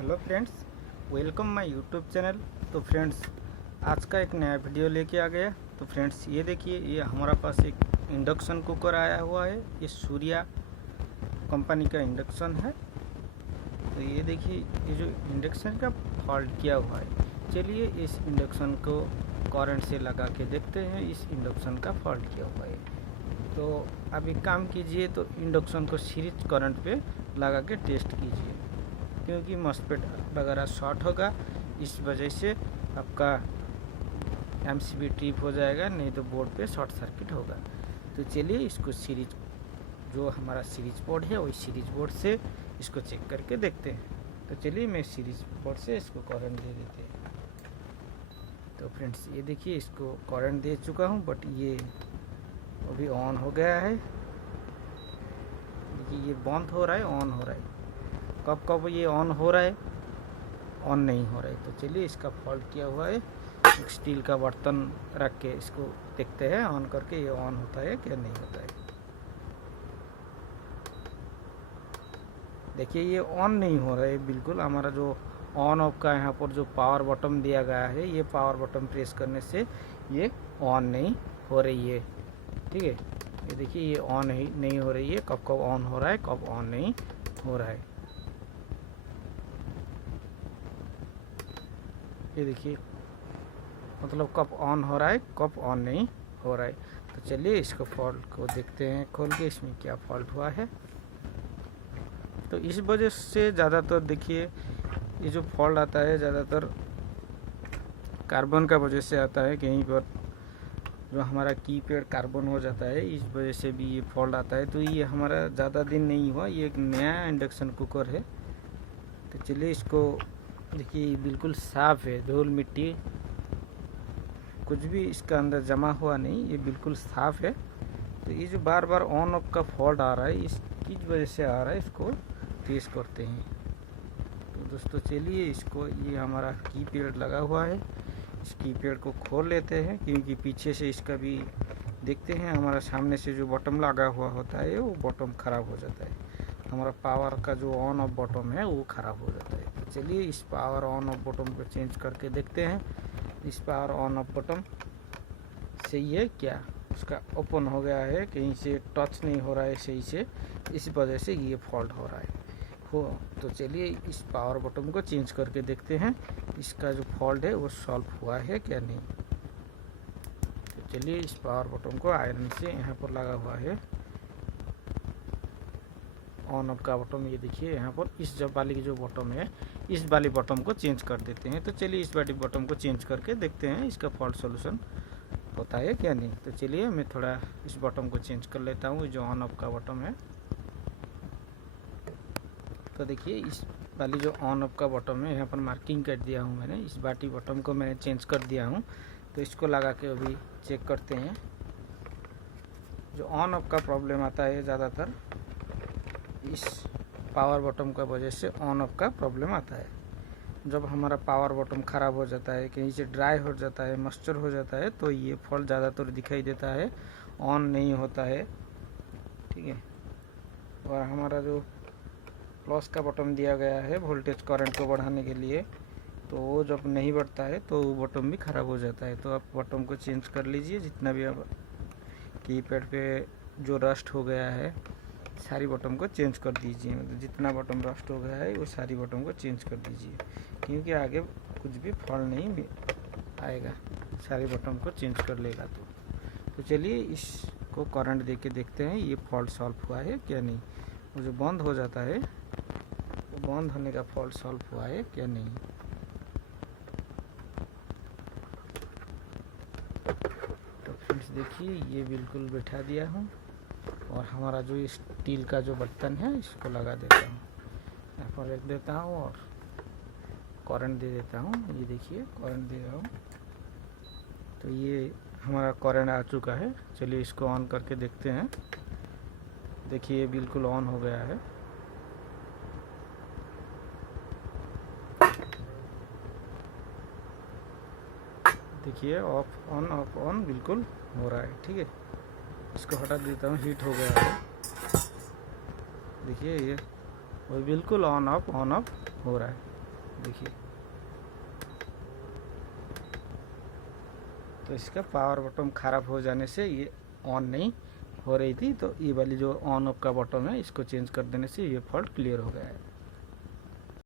Hello friends, welcome my YouTube channel. तो friends, आज का एक नया वीडियो लेके आ गया। तो फ्रेंड्स, ये देखिए, ये हमारा पास एक इंडक्शन कुकर आया हुआ है। ये सूर्या कंपनी का इंडक्शन है। तो ये देखिए, ये जो इंडक्शन का फॉल्ट किया हुआ है, चलिए इस इंडक्शन को करंट से लगा के देखते हैं। इस इंडक्शन का फॉल्ट किया हुआ है। तो अब एक काम कीजिए, तो इंडक्शन को सीरीज करंट पे लगा के टेस्ट कीजिए, क्योंकि मॉस्फेट वगैरह शॉर्ट होगा। इस वजह से आपका एमसीबी ट्रिप हो जाएगा, नहीं तो बोर्ड पे शॉर्ट सर्किट होगा। तो चलिए इसको सीरीज, जो हमारा सीरीज बोर्ड है वही सीरीज बोर्ड से इसको चेक करके देखते हैं। तो चलिए मैं सीरीज बोर्ड से इसको करंट दे देते हैं। तो फ्रेंड्स, ये देखिए, इसको करंट दे चुका हूँ, बट ये अभी ऑन हो गया है। देखिए, ये बंद हो रहा है, ऑन हो रहा है। कब कब ये ऑन हो रहा है, ऑन नहीं हो रहा है। तो चलिए इसका फॉल्ट किया हुआ है। एक स्टील का बर्तन रख के इसको देखते हैं ऑन करके, ये ऑन होता है क्या नहीं होता है। देखिए, ये ऑन नहीं हो रहा है बिल्कुल। हमारा जो ऑन ऑफ का यहाँ पर जो पावर बटन दिया गया है, ये पावर बटन प्रेस करने से ये ऑन नहीं हो रही है। ठीक है, ये देखिए, ये ऑन ही नहीं हो रही है। कब कब ऑन हो रहा है, कब ऑन नहीं हो रहा है। ये देखिए, मतलब कब ऑन हो रहा है, कब ऑन नहीं हो रहा है। तो चलिए इसको फॉल्ट को देखते हैं खोल के, इसमें क्या फॉल्ट हुआ है। तो इस वजह से ज़्यादातर देखिए, ये जो फॉल्ट आता है ज़्यादातर कार्बन का वजह से आता है। कहीं पर जो हमारा कीपैड कार्बन हो जाता है, इस वजह से भी ये फॉल्ट आता है। तो ये हमारा ज़्यादा दिन नहीं हुआ, ये एक नया इंडक्शन कुकर है। तो चलिए इसको देखिए, बिल्कुल साफ़ है, धूल मिट्टी कुछ भी इसका अंदर जमा हुआ नहीं, ये बिल्कुल साफ़ है। तो ये जो बार बार ऑन ऑफ का फॉल्ट आ रहा है, इसकी वजह से आ रहा है, इसको टेस्ट करते हैं। तो दोस्तों चलिए इसको, ये हमारा कीपैड लगा हुआ है, इस कीपैड को खोल लेते हैं, क्योंकि पीछे से इसका भी देखते हैं। हमारा सामने से जो बटन लगा हुआ होता है, वो बटन ख़राब हो जाता है। हमारा पावर का जो ऑन ऑफ बटन है वो ख़राब हो जाता है। तो चलिए इस पावर ऑन ऑफ बटन को चेंज करके देखते हैं। इस पावर ऑन ऑफ बटन से ये क्या उसका ओपन हो गया है, कहीं से टच नहीं हो रहा है सही से, इस वजह से ये फॉल्ट हो रहा है। तो चलिए इस पावर बटन को चेंज करके देखते हैं, इसका जो फॉल्ट है वो सॉल्व हुआ है क्या नहीं। तो चलिए इस पावर बटन को आयरन से यहाँ पर लगा हुआ है, ऑन ऑफ का बटन। ये देखिए यहाँ पर इस जब वाली की जो बटन है, इस वाली बटन को चेंज कर देते हैं। तो चलिए इस वाली बटन को चेंज करके देखते हैं इसका फॉल्ट सॉल्यूशन होता है क्या नहीं। तो चलिए मैं थोड़ा इस बटन को चेंज कर लेता हूँ, जो ऑन ऑफ का बटन है। तो देखिए इस वाली जो ऑन ऑफ का बटन है, यहाँ पर मार्किंग कर दिया हूँ मैंने, इस बाटी बटन को मैंने चेंज कर दिया हूँ। तो इसको लगा के अभी चेक करते हैं। जो ऑन ऑफ का प्रॉब्लम आता है ज़्यादातर इस पावर बटन का वजह से ऑन ऑफ का प्रॉब्लम आता है। जब हमारा पावर बटन ख़राब हो जाता है, कहीं से ड्राई हो जाता है, मॉइस्चर हो जाता है, तो ये फॉल्ट ज़्यादातर दिखाई देता है, ऑन नहीं होता है। ठीक है, और हमारा जो प्लस का बटन दिया गया है वोल्टेज करंट को बढ़ाने के लिए, तो वो जब नहीं बढ़ता है तो वो बटन भी ख़राब हो जाता है। तो आप बटन को चेंज कर लीजिए, जितना भी आप कीपैड पे जो रस्ट हो गया है सारी बटन को चेंज कर दीजिए। मतलब जितना बटन रस्ट हो गया है वो सारी बटन को चेंज कर दीजिए, क्योंकि आगे कुछ भी फॉल्ट नहीं आएगा, सारे बटन को चेंज कर लेगा। तो चलिए इसको करंट दे के देखते हैं ये फॉल्ट सॉल्व हुआ है क्या नहीं। वो जो बंद हो जाता है, वो बंद होने का फॉल्ट सॉल्व हुआ है क्या नहीं। तो फ्रेंड्स देखिए, ये बिल्कुल बैठा दिया हूँ, और हमारा जो स्टील का जो बर्तन है इसको लगा देता हूँ, यहाँ पर रख देता हूँ और करंट दे देता हूँ। ये देखिए करंट दे रहा हूँ, तो ये हमारा करंट आ चुका है। चलिए इसको ऑन करके देखते हैं। देखिए बिल्कुल ऑन हो गया है। देखिए ऑफ ऑन बिल्कुल हो रहा है। ठीक है, इसको हटा देता हूँ, हीट हो गया है। देखिए ये वो बिल्कुल ऑन ऑफ हो रहा है। देखिए, तो इसका पावर बटन ख़राब हो जाने से ये ऑन नहीं हो रही थी, तो ये वाली जो ऑन ऑफ का बटन है इसको चेंज कर देने से ये फॉल्ट क्लियर हो गया है।